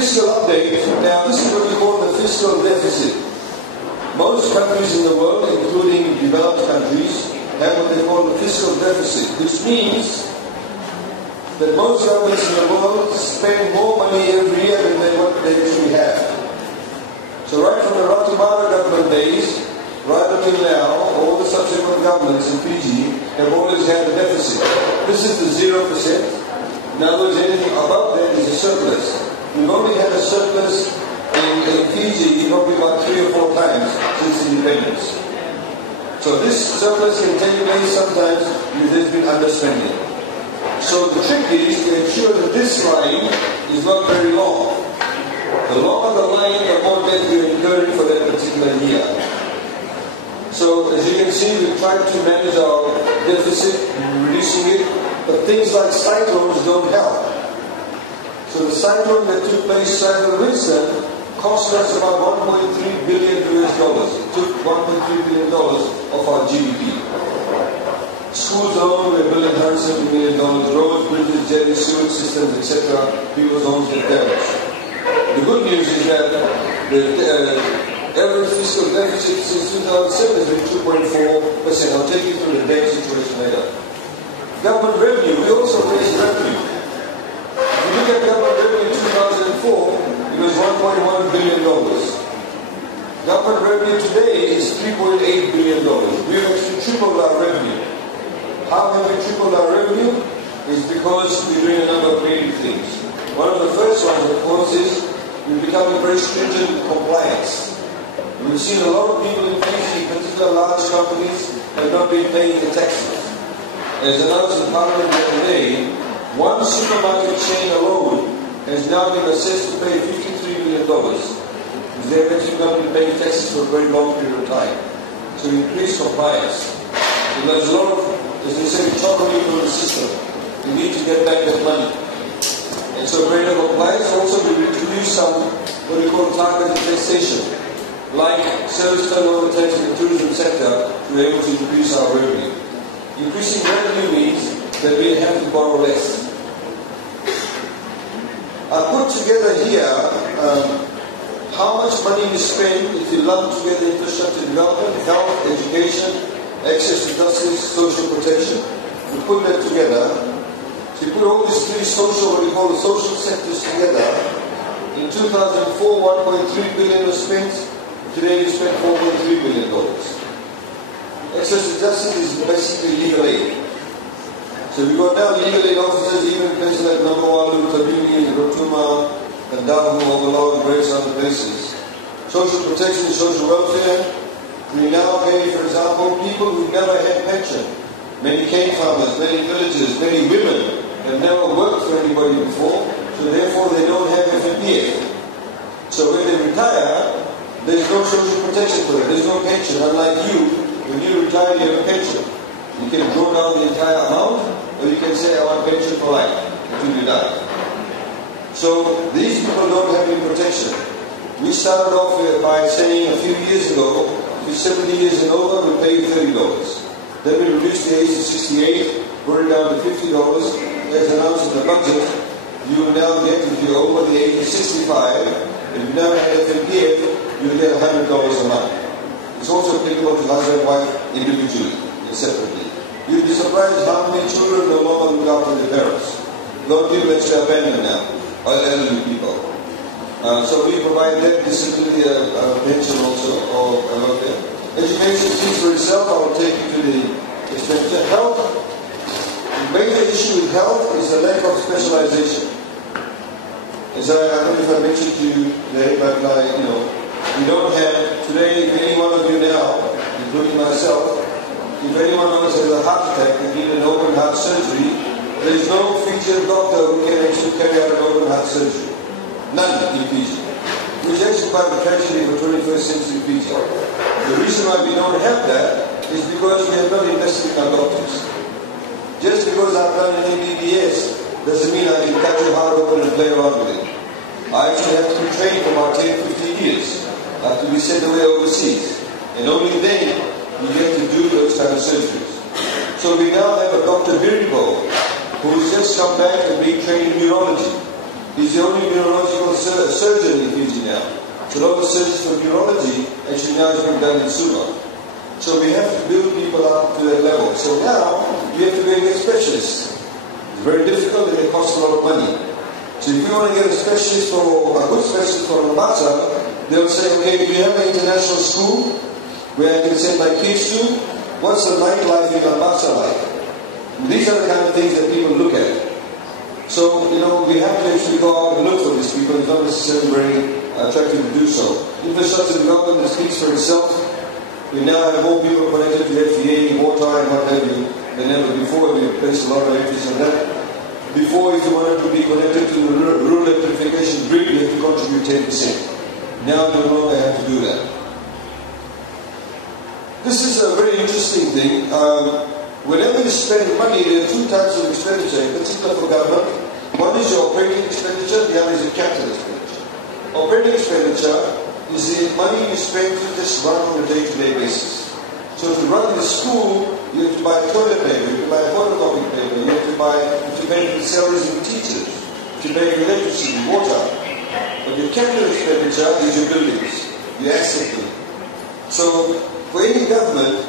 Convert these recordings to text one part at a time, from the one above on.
fiscal update. Now, this is what we call the fiscal deficit. Most countries in the world, including developed countries, have what they call the fiscal deficit, which means that most governments in the world spend more money every year than what they actually have. So right from the Ratubara government days, right until now, all the subsequent governments in Fiji have always had a deficit. This is the 0%. In other words, anything above that is a surplus. We've only had a surplus in Fiji probably about 3 or 4 times since independence. So this surplus can take place sometimes if there's been underspending. So the trick is to ensure that this line is not very long. The longer the line, the more debt you're incurring for that particular year. So as you can see, we've tried to manage our deficit, reducing it, but things like cyclones don't help. So the cyclone that took place, Cyclone Winston, cost us about $1.3 billion. It took $1.3 billion of our GDP. Schools alone were building $170 million, roads, bridges, jetties, sewage systems, etc. People's homes get damaged. The good news is that the average fiscal deficit since 2007 has been 2.4%. I'll take you through the debt situation later. Government revenue, we also raised revenue. If you look at government revenue in 2004, it was $1.1 billion. Government revenue today is $3.8 billion. We've actually tripled our revenue. How have we tripled our revenue? It's because we're doing a number of creative things. One of the first ones, of course, is we're becoming very stringent in compliance. We've seen a lot of people in Fiji, particularly large companies, have not been paying the taxes. As announced in Parliament the other day, one supermarket chain alone has now been assessed to pay $53 million. Because they have actually not been paying taxes for a very long period of time. So increase compliance. So there's a lot of, as they say, chocolate from the system. You need to get back that money. And so greater compliance. Also, we introduced some what we call targeted taxation, like service turnover tax in the tourism sector, to be able to increase our revenue. Increasing revenue means that we have to borrow less. I put together here how much money we spend if you lump together infrastructure development, health, education, access to justice, social protection. We put that together. So you put all these three social, what we call the social sectors together. In 2004, $1.3 billion was spent. Today we spend $4.3 billion. Access to justice is basically legal aid. So we've got now legal aid officers, even in places like Namawalu, Tabini, Rotuma, and Davu, Overlaw, and various other places. Social protection and social welfare. We now pay, for example, people who've never had pension. Many cane farmers, many villagers, many women have never worked for anybody before, so therefore they don't have FNPF. So when they retire, there's no social protection for them. There's no pension, unlike you. When you retire, you have a pension. You can draw down the entire amount, or you can say, I want pension for life until you die. So these people don't have any protection. We started off by saying a few years ago, if you're 70 years and over, we'll pay you $30. Then we reduced the age to 68, brought it down to $50. As announced in the budget, you will now get, if you're over the age of 65, if you've never had FNPF, you'll get $100 a month. It's also applicable to husband and wife individually and separately. You'd be surprised how many children no longer look after their parents. A lot of people actually abandoned now, or elderly people. So we provide that disability pension also, or welfare. Education speaks for itself. I will take you to the expenditure. Health. The major issue with health is the lack of specialization. As I don't know if I mentioned to you today, but we don't have, today, if any one of you now, including myself, if anyone of us has a heart attack and need an open heart surgery, there is no Fijian doctor who can actually carry out an open heart surgery. None in Fiji. Which is actually quite a tragedy for 21st century Fiji. The reason why we don't have that is because we have not invested in our doctors. Just because I've done an MBBS doesn't mean I can cut your heart open and play around with it. I actually have to be trained for about 10, 15 years. I have to be sent away overseas. And only then you get to do those kind of surgeries. So we now have a Dr. Biribo who's just come back and being trained in neurology. He's the only neurological surgeon in Fiji now. So a lot of surgeries for neurology actually now is being done in Suva. So we have to build people up to that level. So now we have to go and get specialists. It's very difficult and it costs a lot of money. So if we want to get a specialist or a good specialist for Lamata, they'll say, okay, do you have an international school where I can send my kids to? What's the nightlife in Lamata like? These are the kind of things that people look at. So, we have to actually go out and look for these people. It's not necessarily very attractive to do so. Infrastructure development speaks for itself. We now have more people connected to FDA, water, and what have you than ever before. We place a lot of emphasis on that. Before, if you wanted to be connected to the rural electrification grid, you have to contribute 10%. Now you no longer have to do that. This is a very interesting thing. Whenever you spend money, there are two types of expenditure, in particular for government. One is your operating expenditure, the other is your capital expenditure. Operating expenditure is the money you spend to just run on a day-to-day basis. So to run the school, you have to buy toilet paper, you have to buy photocopy paper, you have to pay for the salaries of the teachers, you pay for electricity, water. But your capital expenditure is your buildings, your asset building. So for any government,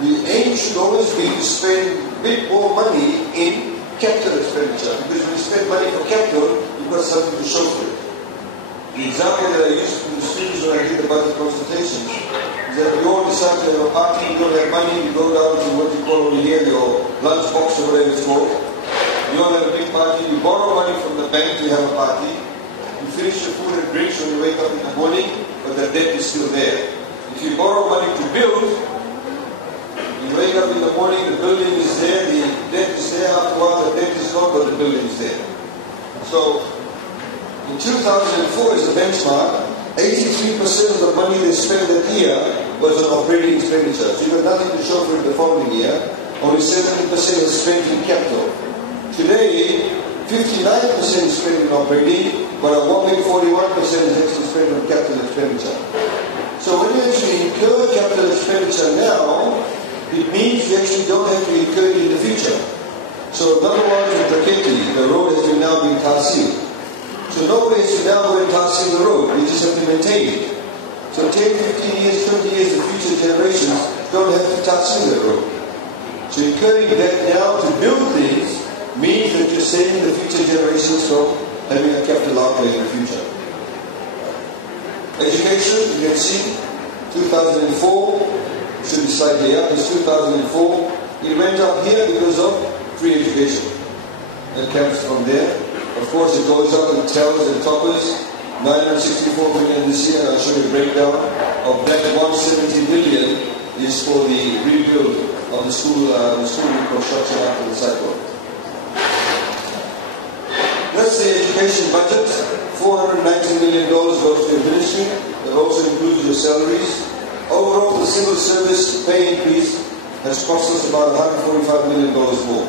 the aim should always be to spend a bit more money in capital expenditure, because when you spend money for capital, you've got something to show for it. The example that I used to the students when I did the budget consultations is that we all decide to have a party, you don't have money, you go down to what you call over here your lunch box or whatever it's called. You don't have a big party, you borrow money from the bank to have a party, you finish your food and drinks when you wake up in the morning, but the debt is still there. If you borrow money to build, you wake up in the morning, the building is there, the debt is there, after a while the debt is gone, but the building is there. So, in 2004 as a benchmark, 83% of the money they spent that year was on operating expenditure. So you got nothing to show for it the following year. Only 70% was spent in capital. Today, 59% is spent in operating, but a whopping 41% is actually spent on capital expenditure. So when you actually incur capital expenditure now, it means you actually don't have to incur it in the future. So number one is Draketi, the road has now been tahsil. So nobody has to now go and tahsil the road, we just have to maintain it. So 10, 15 years, 20 years, the future generations don't have to tahsil the road. So incurring debt now to build things means that you're saving the future generations from having a capital outlay in the future. Education, you can see, 2004, it should be slightly up, it's 2004. It went up here because of free education. It comes from there. Of course, it goes up in TELS and toppers. 964 million this year. I'll show you a breakdown of that. 170 million is for the rebuild of the school reconstruction after the cyclone. That's the education budget. $490 million goes to the ministry. That also includes your salaries. Overall, the civil service pay increase has cost us about $145 million more.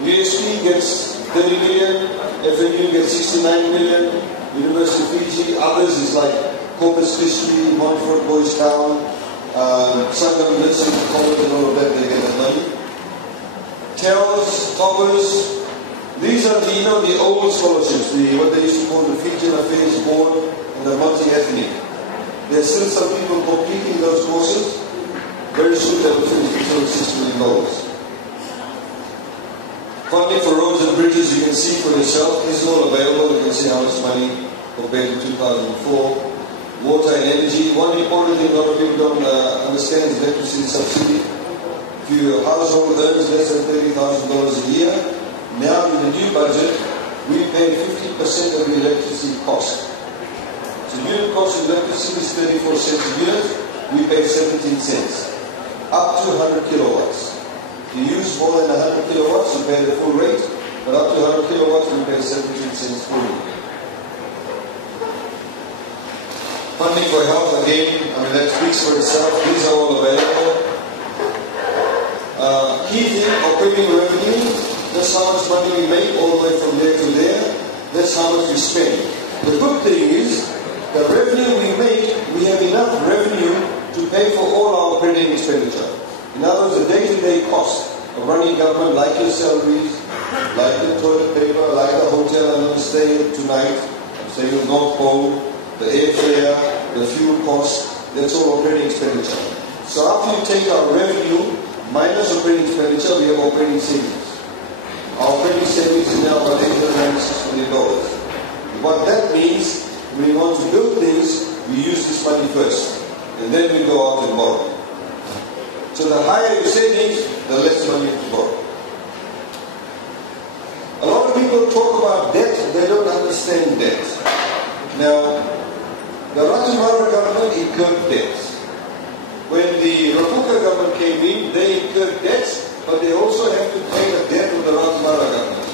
USP gets 30 million, FNU gets 69 million, University of Fiji, others is like Corpus Christi, Montfort, Boys Town, Sangam University College and all of that, they get that money. TELS, toppers, these are the old scholarships, what they used to call the Fijian Affairs Board and the multi-ethnic. There are still some people completing those courses. Very soon they will finish $6 million. Funding for roads and bridges, you can see for yourself. This is all available. You can see how much money compared to 2004. Water and energy. One important thing a lot of people don't understand is electricity subsidy. If your household earns less than $30,000 a year, now in the new budget, we pay 50% of the electricity cost. So unit cost of electricity is 34 cents a unit. We pay 17 cents. Up to 100 kilowatts. If you use more than 100 kilowatts, you pay the full rate, but up to 100 kilowatts, you pay 17 cents fully. Funding for health, again, that speaks for itself. These are all available. Key thing, operating revenue, that's how much money we make all the way from there to there. That's how much we spend. The good thing is, the revenue we make, we have enough revenue to pay for all our operating expenditure. In other words, the day-to-day cost of running government, like your salaries, like the toilet paper, like the hotel I'm going to stay at tonight. I'm staying in North Pole, the airfare, the fuel cost, that's all operating expenditure. So after you take our revenue minus operating expenditure, we have operating savings. Our operating savings is now about $896 million. What that means, when we want to build things, we use this money first, and then we go out and borrow. So the higher your savings, the less money you borrow. A lot of people talk about debt, they don't understand debt. Now, the Rajamarra government incurred debts. When the Rapuka government came in, they incurred debts, but they also have to pay the debt of the Rajamarra government.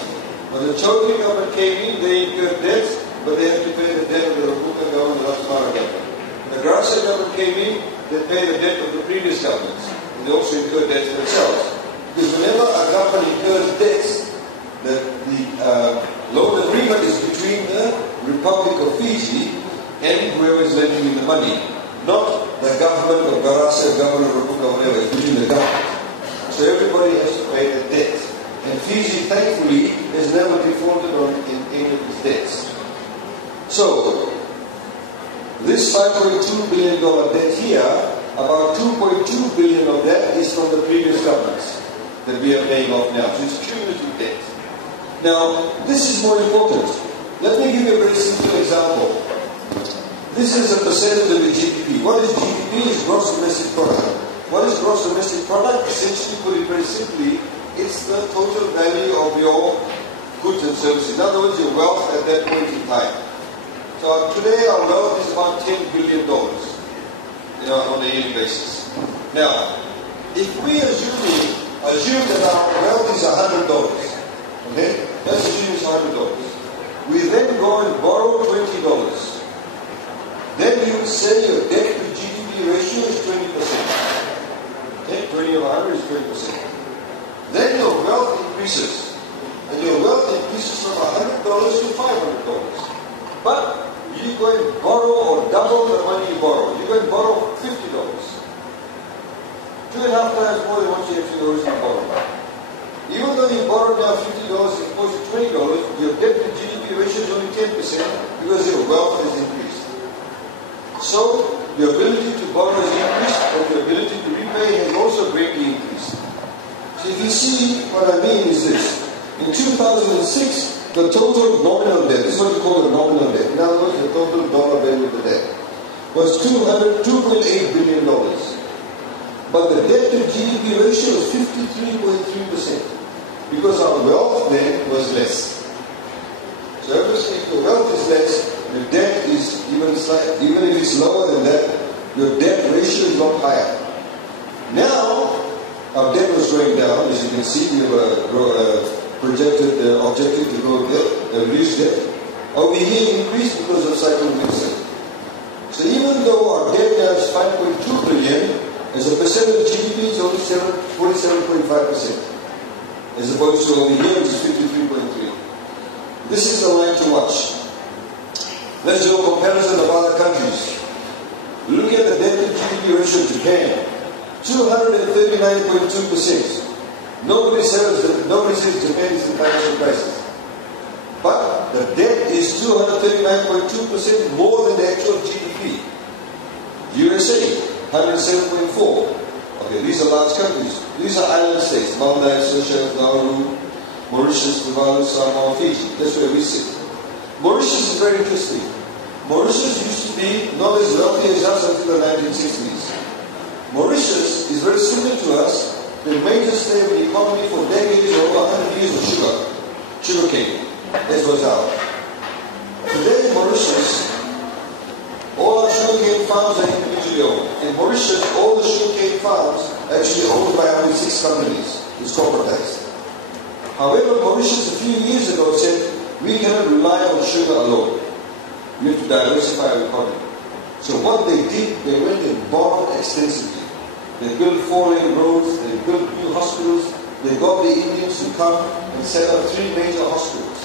When the Chaudhry government came in, they incurred debts, but they have to pay the debt of the Rapuka government and the Rajamarra government. When the Gracia government came in, they pay the debt of the previous governments. They also incur debts themselves. Because whenever a government incurs debts, the loan agreement is between the Republic of Fiji and whoever is lending in the money. Not the government of Garasa, government of Rapuka, whatever, it's between the government. So everybody has to pay the debt. And Fiji, thankfully, has never defaulted on in any of its debts. So, this $5.2 billion debt here, about $2.2 billion of that is from the previous governments that we are paying off now. So it's cumulative debt. Now, this is more important. Let me give you a very simple example. This is a percentage of the GDP. What is GDP? Is gross domestic product. What is gross domestic product? Essentially, put it very simply, it's the total value of your goods and services. In other words, your wealth at that point in time. So today our wealth is about $10 billion. On a yearly basis. Now, if we assume that our wealth is $100, okay? Let's assume it's $100. We then go and borrow $20. Then we would say your debt to GDP ratio is 20%. Okay? 20 over 100 is 20%. Then your wealth increases. And your wealth increases from $100 to $500. But you go and borrow or double the money you borrow. You go and borrow $50. 2.5 times more than what you actually originally borrowed. Even though you borrowed now $50 as opposed to $20, your debt to GDP ratio is only 10% because your wealth has increased. So, your ability to borrow has increased, but your ability to repay has also greatly increased. So if you see, what I mean is this. In 2006, the total nominal debt, this is what you call the nominal debt, in other words, the total dollar value of the debt, was $2.8 billion. But the debt to GDP ratio was 53.3%, because our wealth then was less. So obviously, if the wealth is less, the debt is even if it's lower than that, your debt ratio is not higher. Now, our debt was going down, as you can see, we have projected the objective to go reduce debt. Over here increased because of Cyclone Winston. So even though our debt now is $5.2 billion, as a percent of GDP is only 47.5%, as opposed to over here which is 53.3%. This is the line to watch. Let's do a comparison of other countries. Look at the debt to GDP ratio of Japan, 239.2%. Nobody says Japan is in financial crisis. But the debt is 239.2% more than the actual GDP. USA, 107.4%. Okay, these are large countries. These are island states. Maldives, Seychelles, Nauru, Mauritius, Tuvalu, Samoa, Fiji. That's where we sit. Mauritius is very interesting. Mauritius used to be not as wealthy as us until the 1960s. Mauritius is very similar to us. The major stay of the economy for decades or over 100 years was sugar cane. That was out. Today in Mauritius, all our sugarcane farms are individually owned. In Mauritius, all the sugarcane farms are actually owned by only 6 companies. It's corporatized. However, Mauritius a few years ago said, we cannot rely on sugar alone. We have to diversify our economy. So what they did, they went and borrowed extensively. They built 4-lane roads, they built new hospitals, they got the Indians to come and set up 3 major hospitals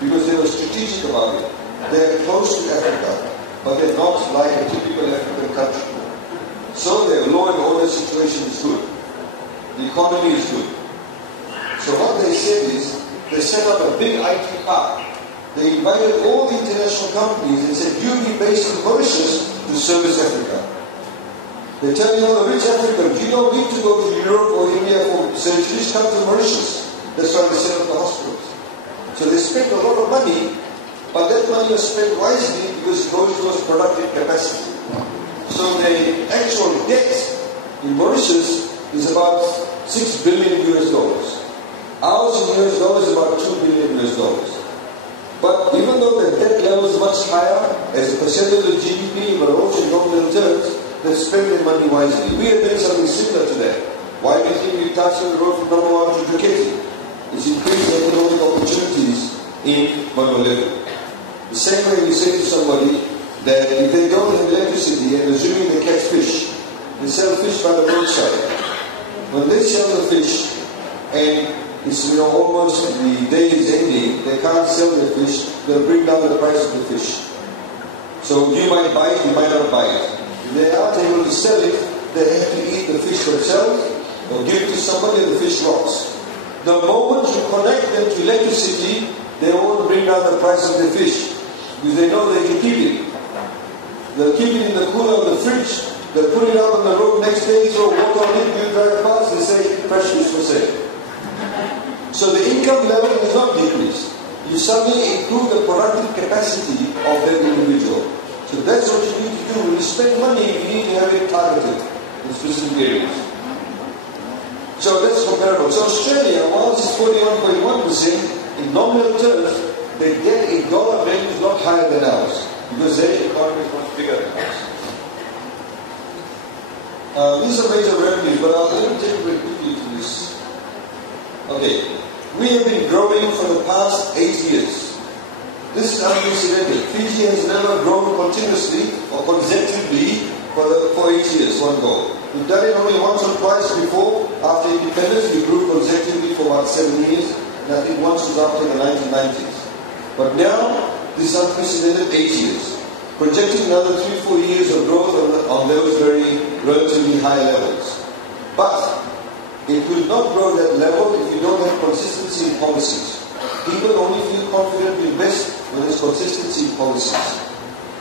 because they were strategic about it. They are close to Africa, but they're not like a typical African country. So their law and order situation is good. The economy is good. So what they said is, they set up a big IT park. They invited all the international companies and said, you be based in Mauritius to service Africa. They tell the rich Africans, you don't need to go to Europe or India for surgery, just come to Mauritius. That's why they set up the hospitals. So they spent a lot of money, but that money was spent wisely because it goes towards productive capacity. So the actual debt in Mauritius is about $6 billion US dollars. Ours in US dollars is about $2 billion US dollars. But even though the debt level is much higher as a percentage of GDP, but also in nominal terms, they spend their money wisely. We are doing something similar to that. Why do you think we touched the road from number 1 to Ducati? It's increasing economic opportunities in Manuel. The same way we say to somebody that if they don't have electricity and assuming they catch fish, they sell fish by the roadside. When they sell the fish and it's almost the day is ending, they can't sell their fish, they'll bring down the price of the fish. So you might buy it, you might not buy it. If they aren't able to sell it, they have to eat the fish themselves or give it to somebody and the fish rots. The moment you connect them to electricity, they won't bring down the price of the fish because they know they can keep it. They'll keep it in the cooler of the fridge, they'll put it out on the road next day, throw water on it, you drive past, they say fresh fish for sale. So the income level is not decreased. You suddenly improve the productive capacity of that individual. So that's what you need to do. When you spend money, you need to have it targeted in specific areas. So that's comparable. So Australia, while it's 41.1%, in nominal terms, they get in dollar values a lot higher than ours because their economy is much bigger than ours. These are major revenues, but I'll let me take very quickly to this. Okay, we have been growing for the past 8 years. This is unprecedented. Fiji has never grown continuously or consecutively for 8 years, one go. We've done it only once or twice before. After independence, we grew consecutively for about 7 years, and I think once was after the 1990s. But now, this is unprecedented 8 years. Projecting another 3-4 years of growth on those very relatively high levels. But it will not grow that level if you don't have consistency in policies. People only feel confident to invest when there's consistency in policies.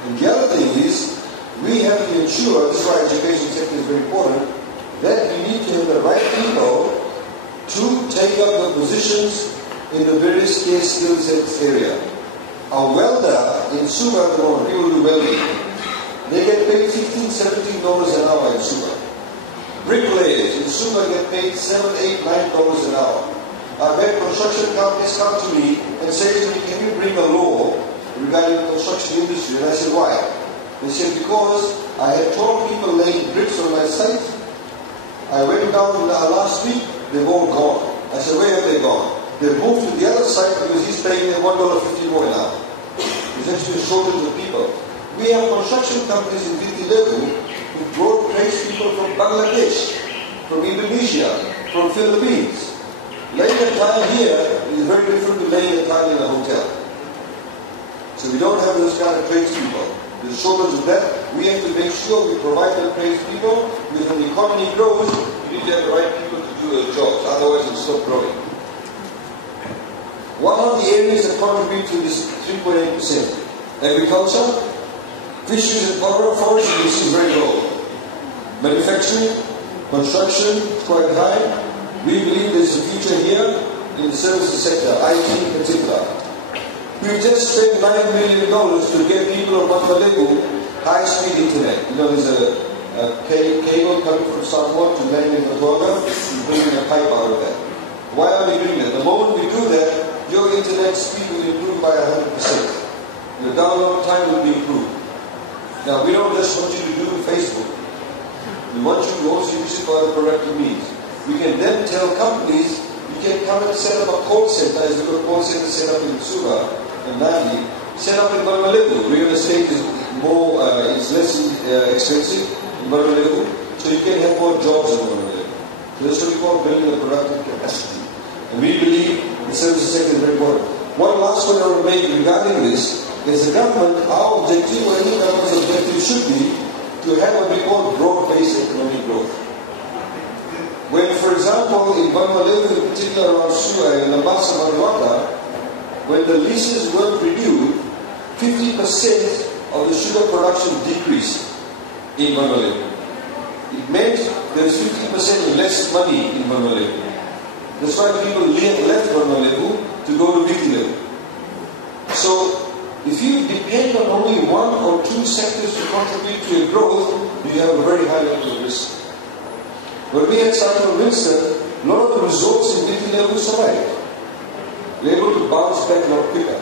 And the other thing is, we have to ensure, this is why education sector is very important, that we need to have the right people to take up the positions in the various skill sets area. A welder in Suva at the moment, people do welding, they get paid $15, $17 an hour in Suva. Bricklayers in Suva get paid $7, $8, $9 an hour. I've had construction companies come to me and say to me, can you bring a law regarding the construction industry? And I said, why? They said, because I had 12 people laying bricks on my site. I went down last week, they've all gone. I said, where have they gone? They've moved to the other site because he's paying them $1.50 more an hour. There's actually a shortage of people. We have construction companies in Viti Levu who brought trades people from Bangladesh, from Indonesia, from Philippines. Laying a tile here is very different to laying a tile in a hotel. So we don't have those kind of tradespeople. There's a shortage of that. We have to make sure we provide the tradespeople because when the economy grows, you need to have the right people to do those jobs. Otherwise, it'll stop growing. What are the areas that contribute to this 3.8%? Agriculture, fisheries and forestry, this is very low. Manufacturing, construction, quite high. We believe there's a future here in the services sector, IT in particular. We just spent $9 million to get people of Manuel high-speed internet. There's a cable coming from Samoa to land in Matoaga, we're bringing a pipe out of that. Why are we doing that? The moment we do that, your internet speed will improve by 100%. Your download time will be improved. Now, we don't just want you to do Facebook. We want you to also use it for other productive means. We can then tell companies, you can come and set up a call center, as we've got a call center set up in Suva and Nandi, set up in Manuel. Real estate is more, it's less expensive in Manuel, so you can have more jobs in Manuel. So that's what we call building a productive capacity. And we believe the services sector is very important. One last point I want to make regarding this is the government, our objective, or any government's objective should be to have what we call broad-based economic growth. When, for example, in Bangladesh, in particular around Suai and Lambasa, Manuata, when the leases weren't renewed, 50% of the sugar production decreased in Bangladesh. It meant there's 50% less money in Bangladesh. That's why people left Bangladesh to go to Vitilevu. So, if you depend on only one or two sectors to contribute to your growth, you have a very high level of risk. When we had Cyclone Winston, a lot of the resorts in Vitilevu survived. We're able to bounce back a lot quicker.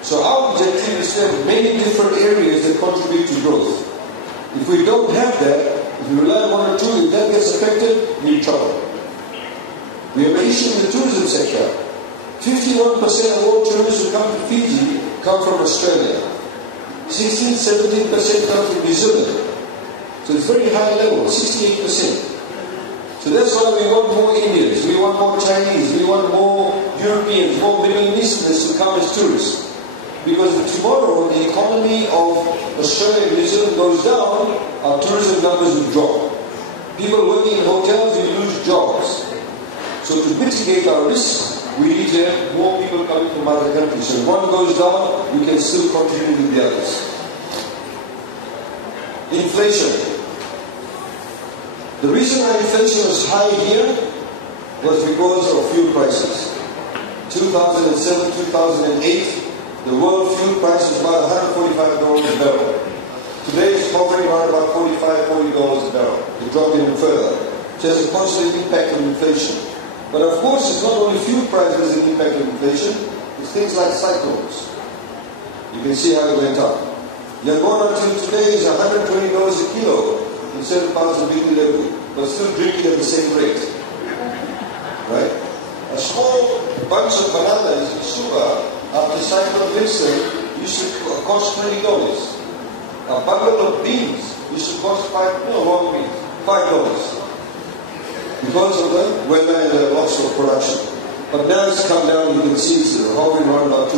So our objective is to have many different areas that contribute to growth. If we don't have that, if we rely on one or two, if that gets affected, we're in trouble. We have an issue in the tourism sector. 51% of all tourists who come to Fiji come from Australia. 16-17% come from New Zealand. So it's very high level, 68%. So that's why we want more Indians, we want more Chinese, we want more Europeans, more Middle Easterners to come as tourists. Because if tomorrow the economy of Australia and New Zealand goes down, our tourism numbers will drop. People working in hotels will lose jobs. So to mitigate our risk, we need to have more people coming from other countries. So if one goes down, we can still contribute with the others. Inflation. The reason why inflation was high here was because of fuel prices. 2007, 2008, the world fuel price was about $145 a barrel. Today it's hovering around about $45, $40 a barrel. It dropped even further. So it has a positive impact on inflation. But of course, it's not only fuel prices that impact on inflation, it's things like cyclones. You can see how it went up. Yangon until today is $120 a kilo in certain parts of Vitilevu, but still drinking at the same rate. Right? A small bunch of bananas in Suva after Cyclone Winston used to cost $20. A bundle of beans used to cost $5. Because of the weather and the loss of production. But now it's come down, you can see it's hovering around about 2%.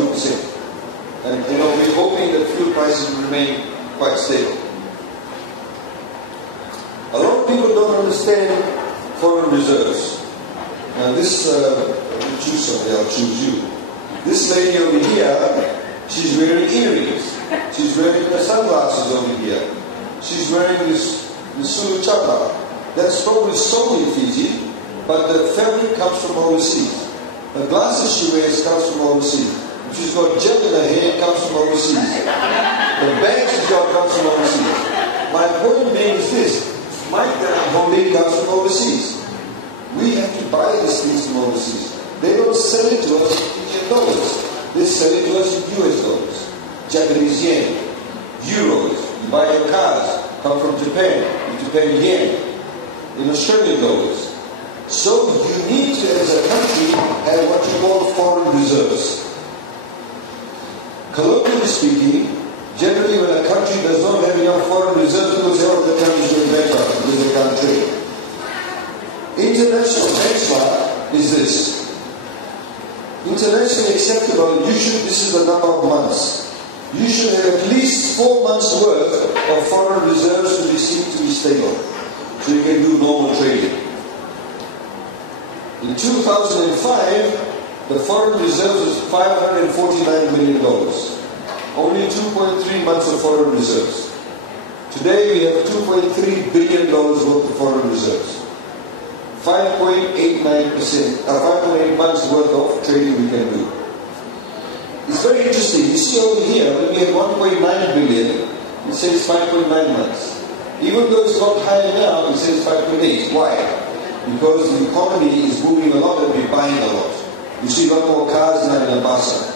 And we're hoping that fuel prices will remain quite stable. A lot of people don't understand foreign reserves. Now this, I'll choose somebody, I'll choose you. This lady over here, she's wearing earrings. She's wearing the sunglasses over here. She's wearing this Sulu chapa. That's probably sold in Fiji, but the fabric comes from overseas. The glasses she wears comes from overseas. If she's got gel in her hair, it comes from overseas. The bag she's got comes from overseas. My point being is this. My holding comes from overseas. We have to buy these things from overseas. They don't sell it to us in Fijian dollars. They sell it to us in US dollars, Japanese yen, euros. You buy your cars, come from Japan, you pay yen, in Australian dollars. So you need to, as a country, have what you call foreign reserves. Colloquially speaking, generally when a country does not have enough foreign reserves, people say, oh, the country is going bankrupt because they can't trade. International benchmark is this. Internationally acceptable, this is the number of months. You should have at least 4 months worth of foreign reserves to be seen to be stable. So you can do normal trading. In 2005, the foreign reserves was $549 million. Only 2.3 months of foreign reserves. Today we have $2.3 billion worth of foreign reserves. 5.8 months worth of trading we can do. It's very interesting. You see over here, when we have 1.9 billion, it says 5.9 months. Even though it's not higher now, it says 5.8. Why? Because the economy is moving a lot and we're buying a lot. You see a lot more cars now in Lambasa.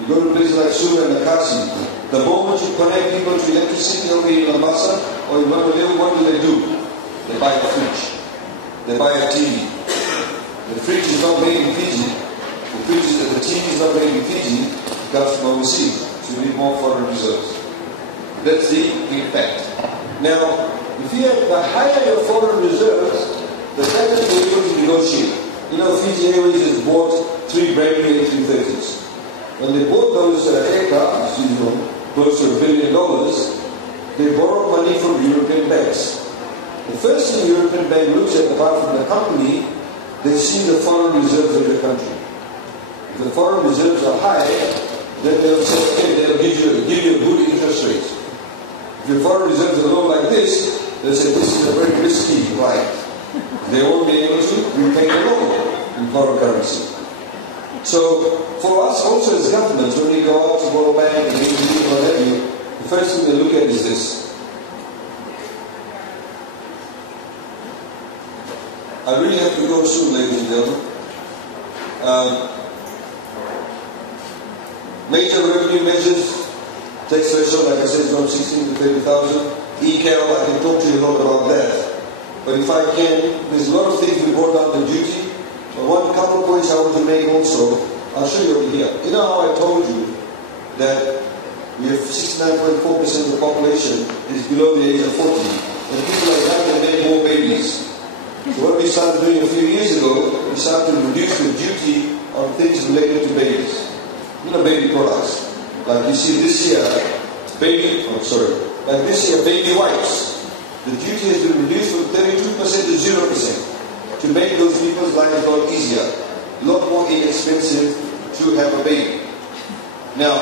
You go to places like Sulu and Nakasi. The moment you connect people to electricity over in Lambasa or in Bangladesh, what do? They buy a fridge. They buy a TV. The fridge is not made in Fiji. The TV is not made in Fiji. It comes from overseas. So we need more foreign reserves. That's the impact. Now, if you have the higher your foreign reserves, the better you're able to negotiate. You know, Fiji Airways has bought 3 brand new A330s. When they bought those aircraft, close to $1 billion, they borrowed money from European banks. The first thing the European Bank looks at, apart from the company, they see the foreign reserves of the country. If the foreign reserves are high, then they'll say, okay, they'll give you a good interest rate. If your foreign reserves are low like this, they'll say this is a very risky ride. They won't be able to repay the loan in foreign currency. So for us also as governments, when we go out to World Bank and what have you, the first thing they look at is this. I really have to go soon, ladies and gentlemen. Major revenue measures, tax threshold, like I said, from 16 to 30,000. ECAL, I can talk to you a lot about that. But if I can, there's a lot of things we brought down the duty. But one couple of points I want to make also, I'll show you over here. You know how I told you that we have 69.4% of the population is below the age of 40. And people like that, they make more babies. So what we started doing a few years ago, we started to reduce the duty on things related to babies. You know, baby products. Like you see this year, baby wipes. The duty has been reduced from 32% to 0% to make those people's lives a lot easier, a lot more inexpensive to have a baby. Now,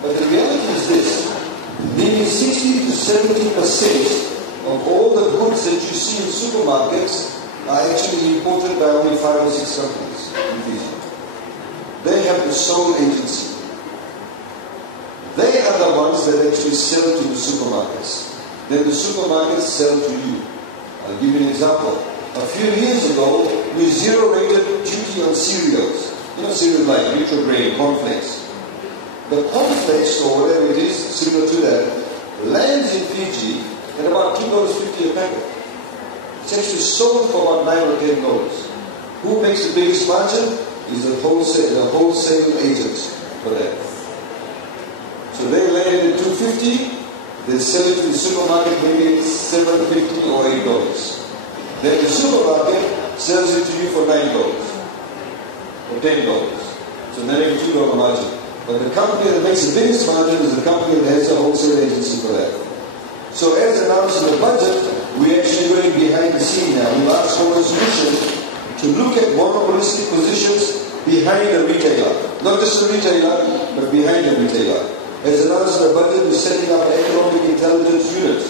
but the reality is this, nearly 60 to 70% of all the goods that you see in supermarkets are actually imported by only 5 or 6 companies in Fiji. They have the sole agency. They are the ones that actually sell to the supermarkets. Then the supermarkets sell to you. I'll give you an example. A few years ago, we zero-rated duty on cereals. You know cereals like Nutrigrain, cornflakes. The cornflakes, or whatever it is, similar to that, lands in Fiji at about $2.50 a packet. It's actually sold for about $9 or $10. Who makes the biggest margin? Is the wholesale agent for that. So they land at $2.50. They sell it to the supermarket maybe at $7.50 or $8. Then the supermarket sells it to you for $9 or $10. So they make a $2 margin. But the company that makes the biggest margin is the company that has a wholesale agency for that. So as announced in the budget, we're actually going behind the scene now. We've asked for a resolution to look at monopolistic positions behind the retailer. Not just the retailer, but behind the retailer. As announced in the budget, we're setting up an economic intelligence unit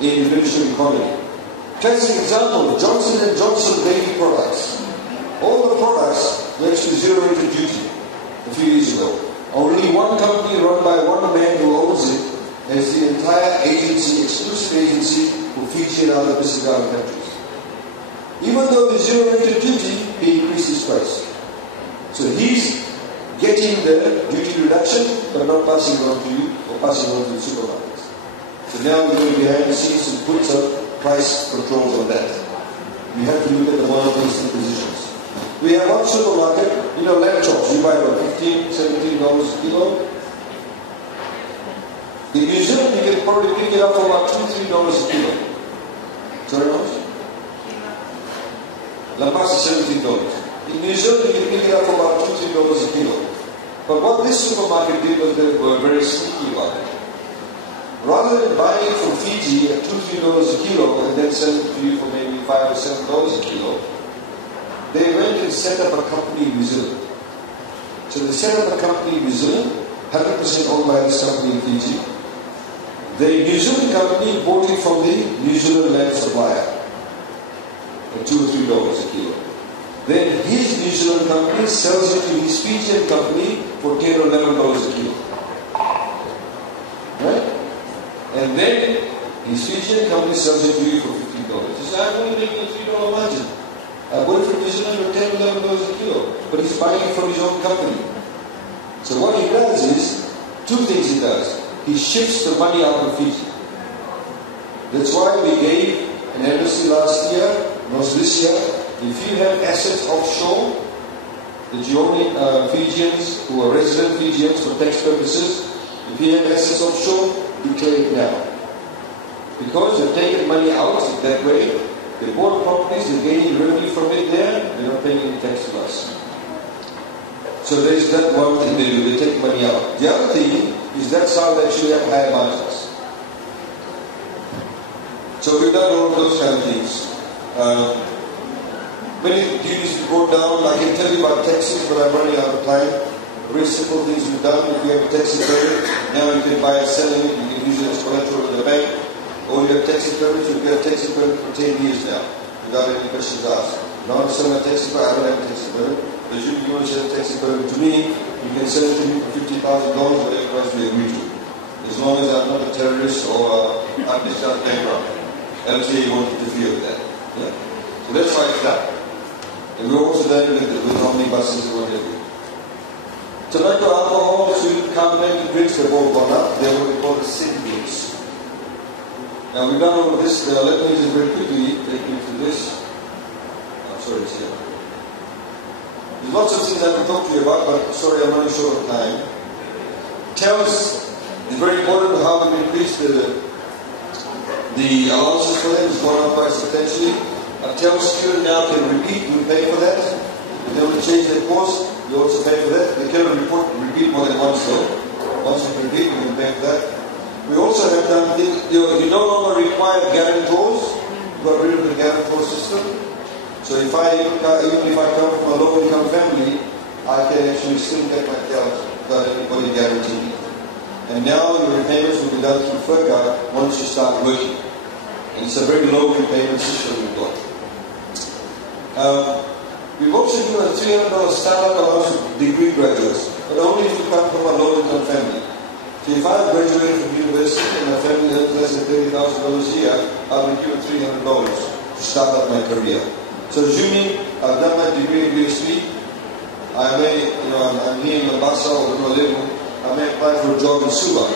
in the Ministry of Economy. Classic example, Johnson & Johnson baby products. All the products were actually zero-rated duty a few years ago. Only one company run by one man who owns it has the entire agency, exclusive agency for Fiji and other Pacific Island countries. Even though the zero-rated duty, he increased his price. So he's getting the duty reduction, but not passing it on to you or passing it on to the supermarkets. So now we're going behind the scenes and put some price controls on that. We have to look at the monopolistic positions. We have one supermarket, you know, lamb chops, you buy about $15, $17 a kilo. In New Zealand, you can probably pick it up for about $2, $3 a kilo. Sorry, how much? Lampas is $17. In New Zealand, you can pick it up for about $2, $3 a kilo. But what this supermarket did was they were very sneaky about it. Rather than buying it from Fiji at $2, $3 a kilo and then selling it to you for maybe $5 or $7 a kilo, they went and set up a company in New Zealand. So they set up a company in New Zealand, 100% owned by this company in Fiji. The New Zealand company bought it from the New Zealand land supplier at $2 or $3 a kilo. Then his New Zealand company sells it to his Fijian company for $10 or $11 a kilo. Right? And then his Fijian company sells it to you for $15. He says, I'm only making a $3 margin. I bought it from New Zealand for $10 or $11 a kilo. But he's buying it from his own company. So what he does is, two things he does. He shifts the money out of Fiji. That's why we gave an embassy last year, and also this year. If you have assets offshore, that you only Fijians who are resident Fijians for tax purposes, if you have assets offshore, declare it now. Because you're taking money out that way, they bought properties, they're gaining revenue from it there, they're not paying any tax to us. So there's that one thing they do, they take money out. The other thing is that's how they actually have higher margins. So we've done all of those kind of things. Many duties we brought down. I can tell you about taxis, but I'm running out of time. Very simple things we've done. If you have a taxi permit, now you can buy and sell it. You can use it as collateral in the bank. Or you have taxi permits, you get a taxi permit for 10 years now, without any questions asked. Now I'm selling a taxi permit, I don't have a taxi permit. But you want to sell a taxi permit to me, you can sell it to me for $50,000, whatever price we agree to. As long as I'm not a terrorist or I'm just not bankrupt. LTA won't interfere with that. Yeah? So that's why it's done. And we're also done with how many buses and what have you. Tobacco, alcohol, sweet, carbonated drinks, they've all gone up. They're what we call the sin drinks. Now we've done all of this. Let me just very quickly take you through this. I'm sorry, it's here. There's lots of things I can talk to you about, but sorry, I'm running short of time. TELS is very important. How we increase the allowances for them has gone up quite substantially. A TELS student now can repeat. We pay for that. If they want to change their course, we also pay for that. They cannot repeat more than once though. Once you repeat, we can pay for that. We also have done things, you no longer require guarantors. We got rid of the guarantor system. So even if I come from a low income family, I can actually still get my TELS without anybody guaranteeing it. And now the repayments will be done through FERGA once you start working. And it's a very low repayment system we've got. We've also given a $300 startup allowance to degree graduates, but only if you come from a low income family. So if I graduated from university and my family earns less than $30,000 a year, I'll be given $300 to start up my career. So assuming I've done my degree in USP, I'm here in Mombasa or Honolulu, I may apply for a job in Suva.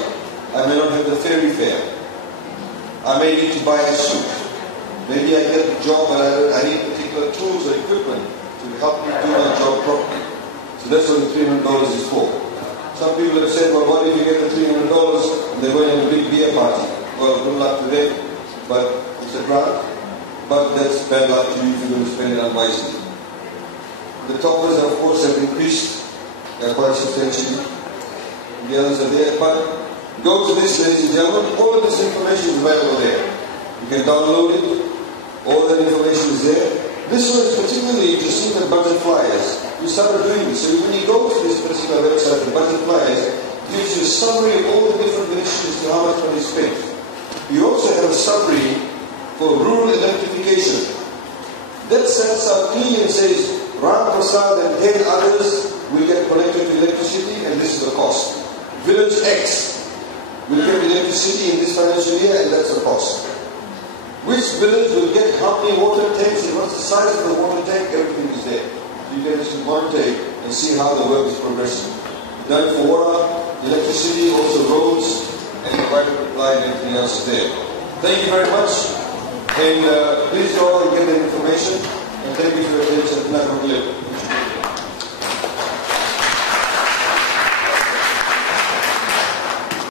I may not have the ferry fare. I may need to buy a suit. Maybe I get a job but I need particular tools or equipment to help me do my job properly. So that's what the $300 is for. Some people have said, well, what if you get the $300 and they're going to have a big beer party? Well, good luck to them, but it's a grant. But that's bad luck to you if you're going to spend it unwisely. The toppers, of course, have increased quite substantially. The others are there, but go to this, ladies and gentlemen. All of this information is available there. You can download it. All that information is there. This one is particularly interesting, the budget flyers. We started doing this. So when you go to this particular website, the budget flyers, it gives you a summary of all the different initiatives to how much money is spent. You also have a summary for rural electrification. That sets out clearly and says, Ram Prasad and 10 others will get connected to electricity and this is the cost. Village X will get electricity in this financial year and that's the cost. Which village will get how many water tanks and what's the size of the water tank, everything is there. You can just monitor and see how the work is progressing. Done for water, electricity, also roads, and the private supply and everything else is there. Thank you very much. And please all get the information. And thank you for your attention.